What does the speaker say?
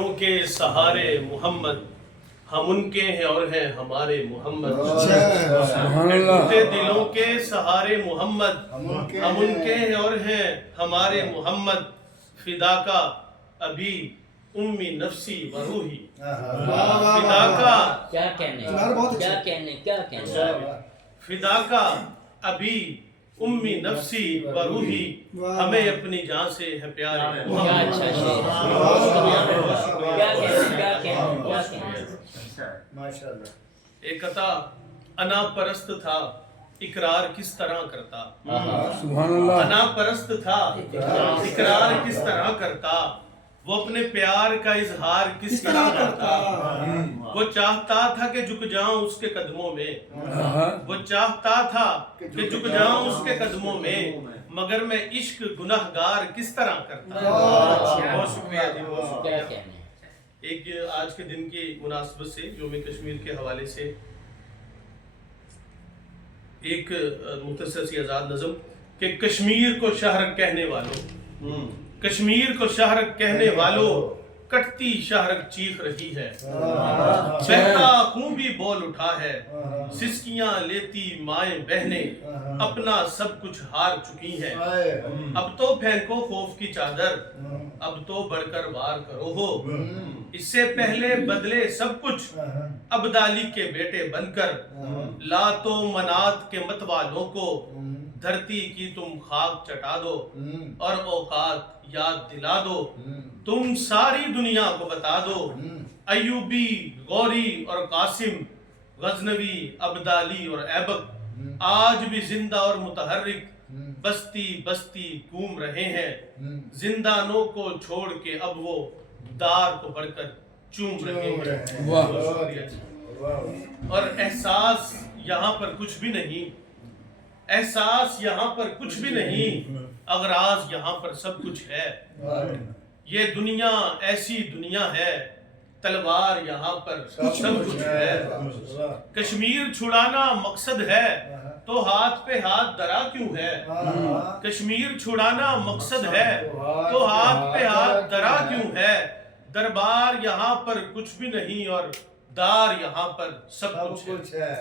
دلوں کے سہارے محمد، ہم ان کے ہیں اور ہیں ہمارے محمد۔ ٹوٹے دلوں کے سہارے محمد، ہم ان کے ہیں اور ہیں ہمارے محمد۔ فدا کا ابھی امی نفسی و روحی، فدا کا کیا کہنے فدا کا ابھی امی نفسی و روحی، ہمیں اپنی جان سے ہے پیارے۔ کیا اچھا شعر ہے۔ ایک عطا انا پرست تھا، اقرار کس طرح کرتا۔ انا پرست تھا، اقرار کس طرح کرتا، وہ اپنے پیار کا اظہار کس طرح کرتا۔ وہ چاہتا تھا کہ جھک جاؤں اس کے قدموں میں، وہ چاہتا تھا کہ جھک جاؤں اس کے قدموں میں، مگر میں عشق گناہگار کس طرح کرتا۔ بہت شکریہ جی، بہت شکریہ۔ ایک آج کے دن کی مناسبت سے یوم کشمیر کے حوالے سے ایک مختصر سی آزاد نظم کہ کشمیر کو شہر کہنے والوں، کشمیر کو شہر کہنے والوں، کٹتی شہرک چیخ رہی ہے، بہتا خون بھی بول اٹھا ہے، سسکیاں لیتی مائیں بہنیں، اپنا سب کچھ ہار چکی ہیں۔ اب تو پھینکو خوف کی چادر، اب تو بڑھ کر وار کرو ہو، اس سے پہلے بدلے سب کچھ ابدالی کے بیٹے بن کر، لات و منات کے مت والوں کو دھرتی کی تم خاک چٹا دو، اور اوقات یاد دلا دو، تم ساری دنیا کو بتا دو، ایوبی، غوری اور قاسم، غزنوی، ابدالی اور ایبک آج بھی زندہ اور متحرک بستی بستی گھوم رہے ہیں، زندانوں کو چھوڑ کے اب وہ دار کو بڑھ کر چوم رہے ہیں۔ اور احساس یہاں پر کچھ بھی نہیں، احساس یہاں پر کچھ بھی نہیں، اغراض یہاں پر سب کچھ ہے۔ یہ دنیا ایسی دنیا ہے، تلوار یہاں پر سب کچھ ہے۔ کشمیر چھڑانا مقصد ہے تو ہاتھ پہ ہاتھ درا کیوں ہے، کشمیر چھڑانا مقصد ہے تو ہاتھ پہ ہاتھ درا کیوں ہے، دربار یہاں پر کچھ بھی نہیں اور دار یہاں پر سب کچھ ہے۔